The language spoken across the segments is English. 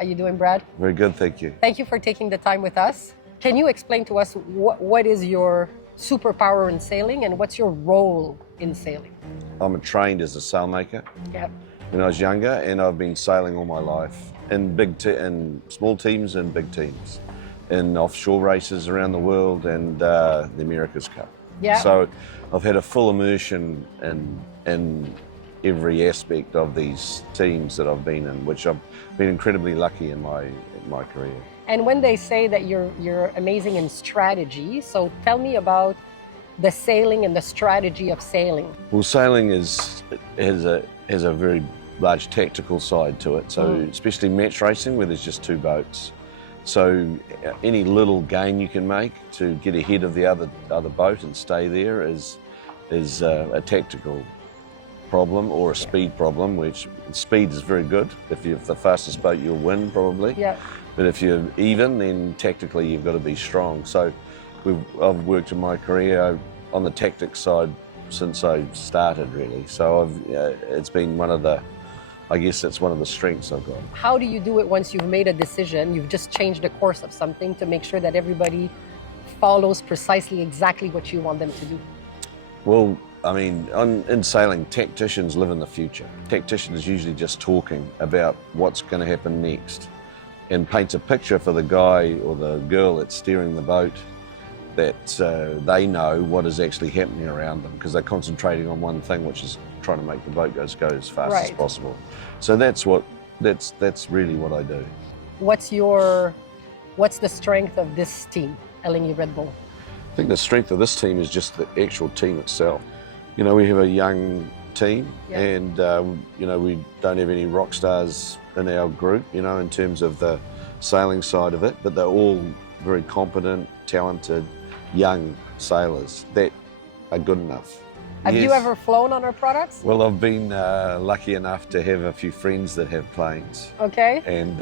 How you doing, Brad? Very good, thank you. Thank you for taking the time with us. Can you explain to us what is your superpower in sailing and what's your role in sailing? I'm trained as a sailmaker Yeah. when I was younger, and I've been sailing all my life in in small teams and big teams, in offshore races around the world and the America's Cup. Yeah. So I've had a full immersion in every aspect of these teams that I've been in, which I've been incredibly lucky in my career. And when they say that you're amazing in strategy, so tell me about the sailing and the strategy of sailing. Well, sailing has a very large tactical side to it. So especially match racing, where there's just two boats. So any little gain you can make to get ahead of the other boat and stay there is a tactical problem or a speed problem, which speed is very good. If you're the fastest boat, you'll win probably. Yeah. But if you're even, then tactically you've got to be strong. So I've worked in my career on the tactics side since I started, really. So it's been I guess that's one of the strengths I've got. How do you do it once you've made a decision, you've just changed the course of something to make sure that everybody follows precisely exactly what you want them to do? Well, I mean, in sailing, tacticians live in the future. Tactician is usually just talking about what's going to happen next and paints a picture for the guy or the girl that's steering the boat that they know what is actually happening around them, because they're concentrating on one thing, which is trying to make the boat go as fast as possible. So that's really what I do. What's the strength of this team, LNG Red Bull? I think the strength of this team is just the actual team itself. You know, we have a young team, and we don't have any rock stars in our group, in terms of the sailing side of it, but they're all very competent, talented, young sailors that are good enough. Have you ever flown on our products? Well, I've been lucky enough to have a few friends that have planes. Okay. And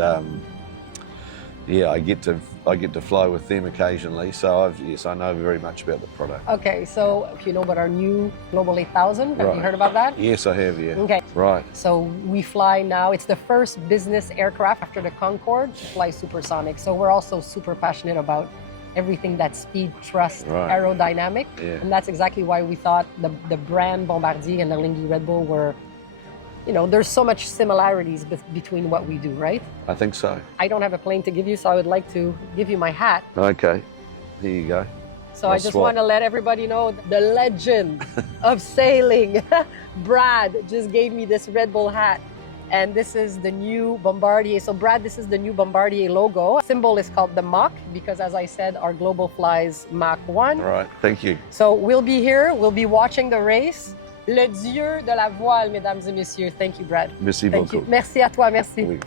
I get to fly with them occasionally. So I know very much about the product. Okay, so if you know about our new Global 8000, have you heard about that? Yes, I have. Yeah. Okay. Right. So we fly now. It's the first business aircraft after the Concorde to fly supersonic. So we're also super passionate about everything that's speed, thrust, aerodynamic. Yeah. And that's exactly why we thought the brand Bombardier and the LNG Red Bull were, there's so much similarities between what we do, right? I think so. I don't have a plane to give you, so I would like to give you my hat. Okay, here you go. So I just want to let everybody know the legend of sailing. Brad just gave me this Red Bull hat. And this is the new Bombardier. So Brad, this is the new Bombardier logo. Symbol is called the Mach because, as I said, our Global flies Mach 1. All right, thank you. So we'll be here, we'll be watching the race. Le dieu de la voile, mesdames et messieurs. Thank you, Brad. Merci beaucoup. Merci à toi, merci. Oui.